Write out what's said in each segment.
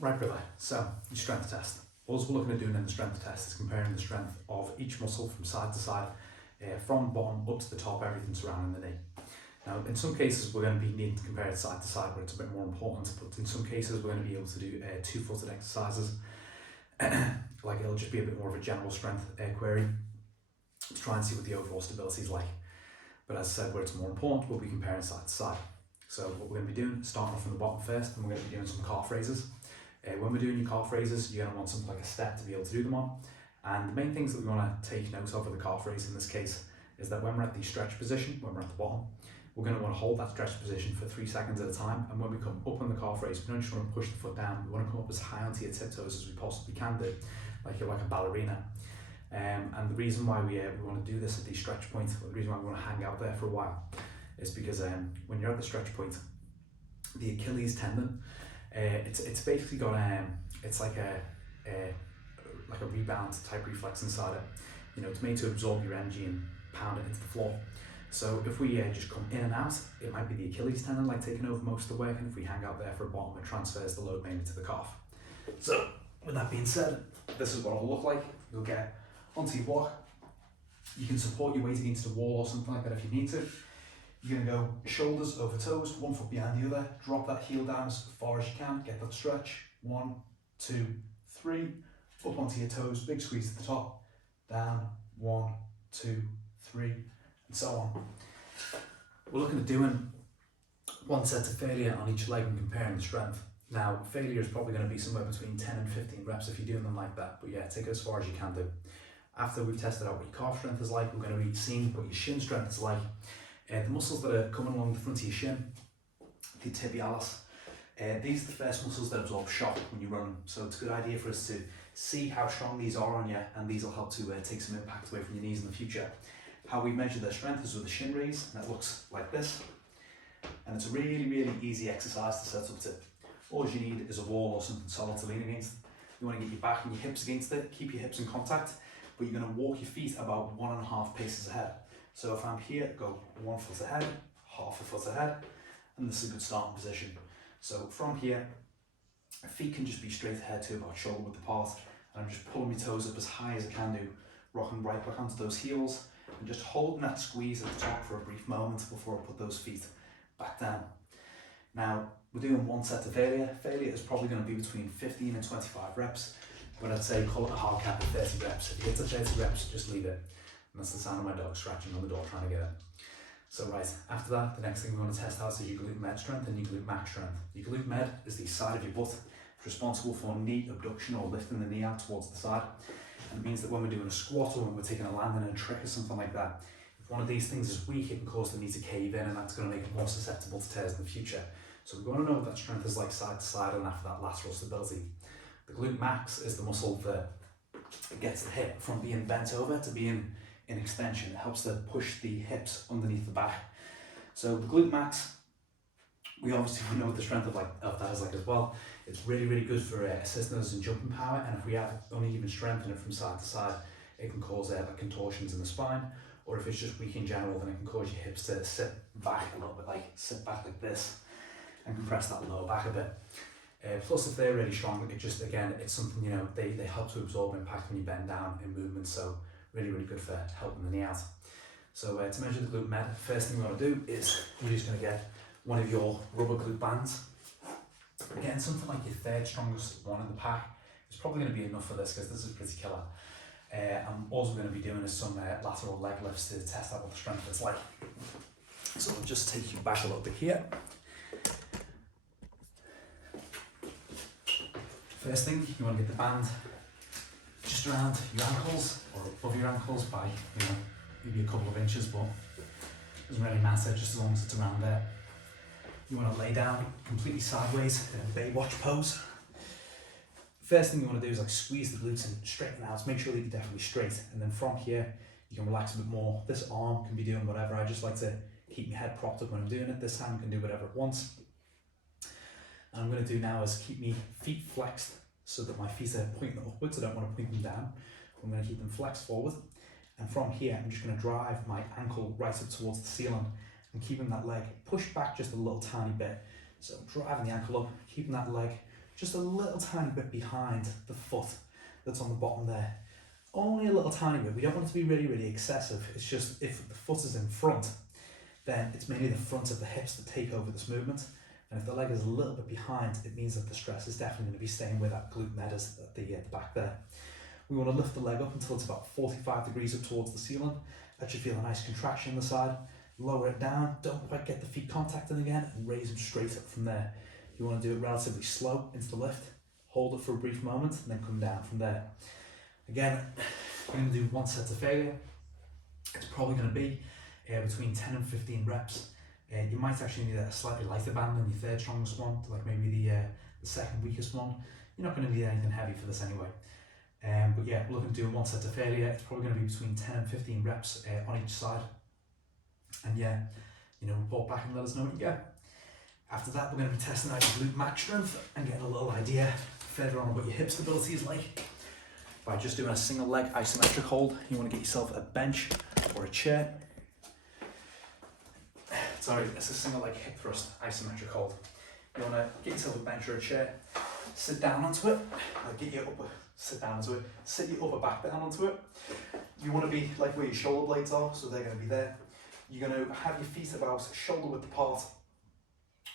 Right, brother, so your strength test. What we're looking at doing in the strength test is comparing the strength of each muscle from side to side, from bottom up to the top, everything surrounding the knee. Now, in some cases, we're going to be needing to compare it side to side where it's a bit more important, but in some cases, we're going to be able to do two-footed exercises. Like it'll just be a bit more of a general strength query to try and see what the overall stability is like. But as I said, where it's more important, we'll be comparing side to side. So what we're going to be doing, starting off from the bottom first, and we're going to be doing some calf raises. When we're doing your calf raises, you're going to want something like a step to be able to do them on. And the main things that we want to take note of with the calf raise in this case is that when we're at the stretch position, when we're at the bottom, we're going to want to hold that stretch position for 3 seconds at a time. And when we come up on the calf raise, we don't just want to push the foot down, we want to come up as high onto your tiptoes as we possibly can do, like you're like a ballerina. And the reason why we want to do this at the stretch point, the reason why we want to hang out there for a while, is because when you're at the stretch point, the Achilles tendon, it's basically got it's like a rebound type reflex inside it. You know, it's made to absorb your energy and pound it into the floor. So if we just come in and out, it might be the Achilles tendon like taking over most of the work, and if we hang out there for a bottom, it transfers the load mainly to the calf. So with that being said, this is what it'll look like. You'll get onto your block. You can support your weight against a wall or something like that if you need to. You're going to go shoulders over toes, 1 foot behind the other, drop that heel down as far as you can, get that stretch, 1, 2, 3, up onto your toes, big squeeze at the top, down, 1, 2, 3, and so on. We're looking at doing 1 set of failure on each leg and comparing the strength. Now, failure is probably going to be somewhere between 10 and 15 reps if you're doing them like that, but yeah, take it as far as you can do. After we've tested out what your calf strength is like, we're going to be seeing what your shin strength is like. The muscles that are coming along the front of your shin, the tibialis, these are the first muscles that absorb shock when you run. So it's a good idea for us to see how strong these are on you, and these will help to take some impact away from your knees in the future. How we measure their strength is with a shin raise, and it looks like this. And it's a really, really easy exercise to set up to. All you need is a wall or something solid to lean against. You want to get your back and your hips against it, keep your hips in contact, but you're going to walk your feet about 1.5 paces ahead. So if I'm here, go 1 foot ahead, half a foot ahead, and this is a good starting position. So from here, feet can just be straight ahead to about shoulder width apart, and I'm just pulling my toes up as high as I can do, rocking right back onto those heels, and just holding that squeeze at the top for a brief moment before I put those feet back down. Now, we're doing 1 set of failure. Failure is probably going to be between 15 and 25 reps, but I'd say call it a hard cap of 30 reps. If you hit the 30 reps, just leave it. And that's the sound of my dog scratching on the door trying to get it. So right, after that, the next thing we want to test out is your glute med strength and your glute max strength. Your glute med is the side of your butt. It's responsible for knee abduction or lifting the knee out towards the side. And it means that when we're doing a squat or when we're taking a landing and a trick or something like that, if one of these things is weak, it can cause the knee to cave in, and that's going to make it more susceptible to tears in the future. So we want to know what that strength is like side to side and after that lateral stability. The glute max is the muscle that gets the hip from being bent over to being in extension. It helps to push the hips underneath the back. So the glute max, we obviously know what the strength of that is like as well. It's really, really good for assisting us in jumping power, and if we have uneven strength in it from side to side, it can cause like contortions in the spine, or if it's just weak in general, then it can cause your hips to sit back a little bit, like sit back like this, and compress that lower back a bit. Plus, if they're really strong, it just, again, it's something, you know, they help to absorb impact when you bend down in movement, so really, really good for helping the knee out. So to measure the glute med, first thing we want to do is you're just going to get one of your rubber glute bands. Again, something like your 3rd strongest one in the pack is probably going to be enough for this, because this is pretty killer. And all we're going to be doing is some lateral leg lifts to test out what the strength is like. So we'll just take you back a little bit here. First thing, you want to get the band just around your ankles or above your ankles by, you know, maybe a couple of inches, but it doesn't really matter, just as long as it's around there. You want to lay down completely sideways in a Baywatch pose. First thing you want to do is like squeeze the glutes and straighten out. Make sure that you're definitely straight, and then from here you can relax a bit more. This arm can be doing whatever. I just like to keep my head propped up when I'm doing it. This hand can do whatever it wants. And I'm going to do now is keep my feet flexed so that my feet are pointing upwards. I don't want to point them down. I'm going to keep them flexed forward. And from here, I'm just going to drive my ankle right up towards the ceiling and keeping that leg pushed back just a little tiny bit. So driving the ankle up, keeping that leg just a little tiny bit behind the foot that's on the bottom there. Only a little tiny bit. We don't want it to be really, really excessive. It's just if the foot is in front, then it's mainly the front of the hips that take over this movement. And if the leg is a little bit behind, it means that the stress is definitely going to be staying where that glute med is at the back there. We want to lift the leg up until it's about 45 degrees up towards the ceiling. That should feel a nice contraction in the side. Lower it down, don't quite get the feet contacting again, and raise them straight up from there. You want to do it relatively slow into the lift, hold it for a brief moment, and then come down from there. Again, we're going to do 1 set to failure. It's probably going to be between 10 and 15 reps. You might actually need a slightly lighter band than your third strongest one, like maybe the second weakest one. You're not going to need anything heavy for this anyway. But yeah, we're looking to do 1 set to failure. It's probably going to be between 10 and 15 reps on each side. And yeah, report back and let us know what you get. After that, we're going to be testing out your glute max strength and getting a little idea further on what your hip stability is like. By just doing a single leg isometric hold, you want to get yourself a bench or a chair. Sorry, it's a single leg hip thrust isometric hold. You want to get yourself a bench or a chair, sit down onto it, sit your upper back down onto it. You want to be like where your shoulder blades are, so they're going to be there. You're going to have your feet about shoulder width apart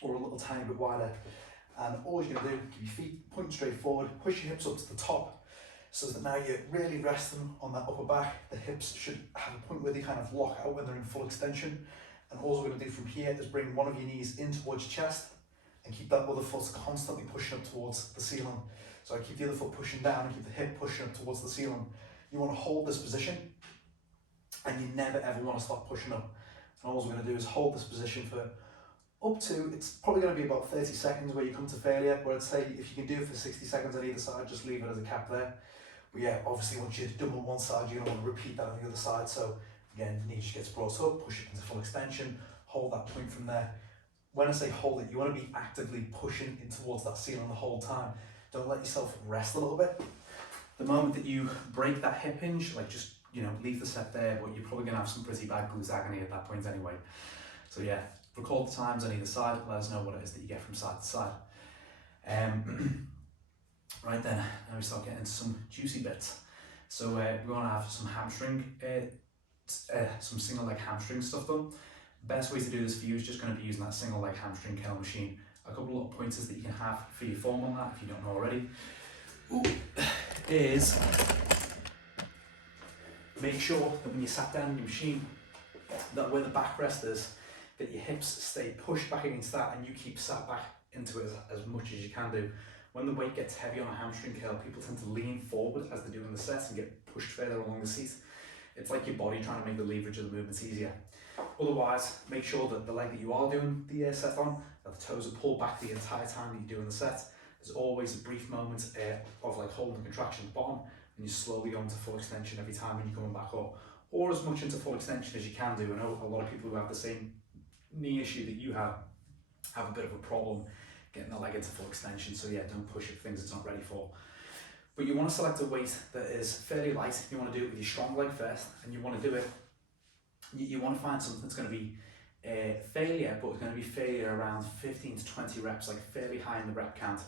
or a little tiny bit wider. And all you're going to do, keep your feet pointing straight forward, push your hips up to the top, so that now you're really resting on that upper back. The hips should have a point where they kind of lock out when they're in full extension. And all we're going to do from here is bring one of your knees in towards your chest and keep that other foot constantly pushing up towards the ceiling. So I keep the other foot pushing down and keep the hip pushing up towards the ceiling. You want to hold this position and you never ever want to stop pushing up. And all we're going to do is hold this position for up to, it's probably going to be about 30 seconds where you come to failure, but I'd say if you can do it for 60 seconds on either side, just leave it as a cap there. But yeah, obviously once you're done on one side, you're going to want to repeat that on the other side. So again, knee just gets brought up, push it into full extension, hold that point from there. When I say hold it, you want to be actively pushing in towards that ceiling the whole time. Don't let yourself rest a little bit. The moment that you break that hip hinge, like just, leave the set there, but you're probably going to have some pretty bad glute agony at that point anyway. So yeah, record the times on either side, let us know what it is that you get from side to side. Right then, now we start getting into some juicy bits. So we're going to have some hamstring, some single leg hamstring stuff done. Best way to do this for you is just going to be using that single leg hamstring curl machine. A couple of pointers that you can have for your form on that, if you don't know already, is make sure that when you sat down in your machine, that where the backrest is, that your hips stay pushed back against that and you keep sat back into it as much as you can do. When the weight gets heavy on a hamstring curl, people tend to lean forward as they're doing the set and get pushed further along the seat. It's like your body trying to make the leverage of the movements easier. Otherwise, make sure that the leg that you are doing the set on, that the toes are pulled back the entire time that you're doing the set. There's always a brief moment of like holding the contraction at the bottom, and you slowly go into full extension every time when you're coming back up, or as much into full extension as you can do. I know a lot of people who have the same knee issue that you have a bit of a problem getting the leg into full extension. So yeah, don't push it for things it's not ready for. But you want to select a weight that is fairly light. You want to do it with your strong leg first, and you want to do it. You want to find something that's going to be failure, but it's going to be failure around 15 to 20 reps, like fairly high in the rep count.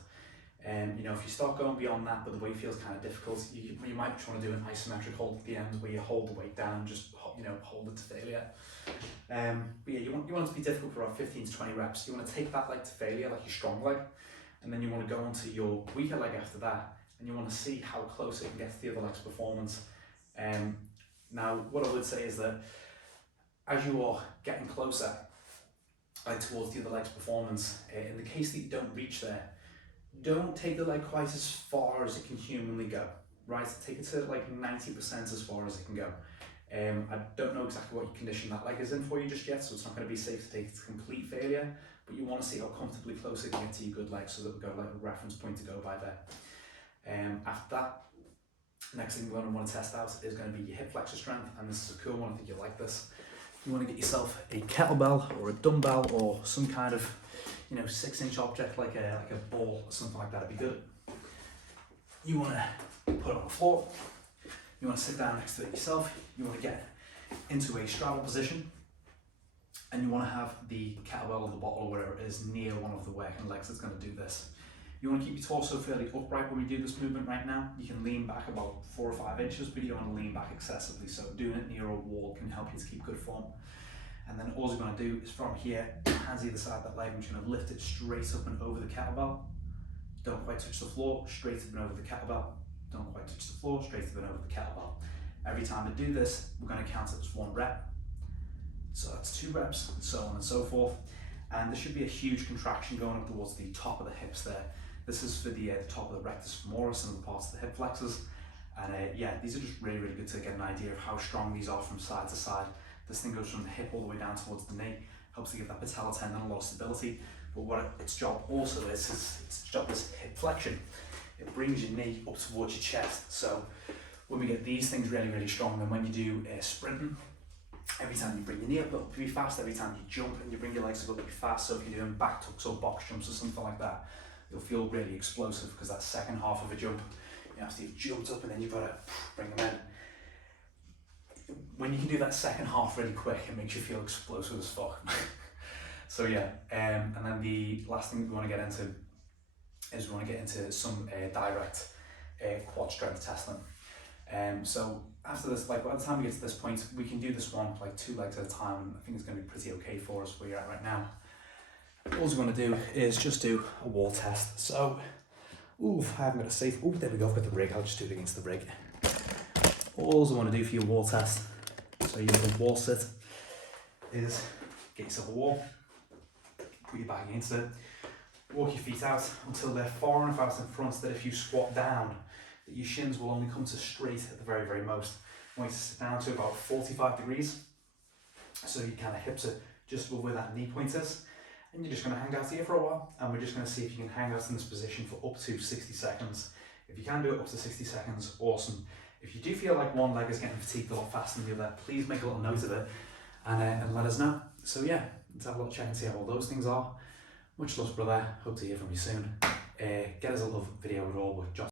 If you start going beyond that, but the weight feels kind of difficult, you might just want to do an isometric hold at the end where you hold the weight down and just hold it to failure. But yeah, you want it to be difficult for about 15 to 20 reps. You want to take that leg to failure, like your strong leg, and then you want to go onto your weaker leg after that, and you want to see how close it can get to the other leg's performance. Now, what I would say is that as you are getting closer towards the other leg's performance, in the case that you don't reach there, don't take the leg quite as far as it can humanly go, right? Take it to like 90% as far as it can go. I don't know exactly what condition that leg is in for you just yet, so it's not going to be safe to take it to complete failure, but you want to see how comfortably close it can get to your good leg so that we've got like a reference point to go by there. After that, next thing we're going to want to test out is going to be your hip flexor strength, and this is a cool one, I think you'll like this. You want to get yourself a kettlebell or a dumbbell or some kind of 6-inch object like a ball or something like that would be good. You want to put it on the floor. You want to sit down next to it yourself. You want to get into a straddle position, and you want to have the kettlebell or the bottle or whatever it is near one of the working legs that's going to do this. You want to keep your torso fairly upright when we do this movement right now. You can lean back about 4 or 5 inches, but you don't want to lean back excessively. So doing it near a wall can help you to keep good form. And then all you're going to do is from here, hands either side of that leg, I'm just going to lift it straight up and over the kettlebell. Don't quite touch the floor, straight up and over the kettlebell. Don't quite touch the floor, straight up and over the kettlebell. Every time I do this, we're going to count it as 1 rep. So that's 2 reps, and so on and so forth. And there should be a huge contraction going up towards the top of the hips there. This is for the top of the rectus femoris and the parts of the hip flexors. And yeah, these are just really, really good to get an idea of how strong these are from side to side. This thing goes from the hip all the way down towards the knee, helps to give that patella tendon a lot of stability. But what its job also is its job is hip flexion. It brings your knee up towards your chest. So when we get these things really, really strong, then when you do sprinting, every time you bring your knee up, it'll be fast. Every time you jump and you bring your legs up, it'll be fast. So if you're doing back tucks or box jumps or something like that, you'll feel really explosive because that second half of a jump, after you've jumped up and then you've got to bring them in. When you can do that second half really quick, it makes you feel explosive as fuck. So yeah, and then the last thing that we want to get into is we want to get into some direct quad strength testing. So after this, like by the time we get to this point, we can do this one like 2 legs at a time, and I think it's going to be pretty okay for us where you're at right now. All we're going to do is just do a wall test. So, I haven't got a safe. There we go. I've got the rig. I'll just do it against the rig. All I want to do for your wall test, so you have a wall sit, is get yourself a wall, put your back against it, walk your feet out until they're far enough out in front that if you squat down, that your shins will only come to straight at the very, very most. I want you to sit down to about 45 degrees, so your kind of hips are just above where that knee point is, and you're just going to hang out here for a while, and we're just going to see if you can hang out in this position for up to 60 seconds. If you can do it up to 60 seconds, awesome. If you do feel like one leg is getting fatigued a lot faster than the other, please make a little note of it and let us know. So yeah, let's have a little check and see how all those things are. Much love, brother. Hope to hear from you soon. Get us a love video at all with Josh.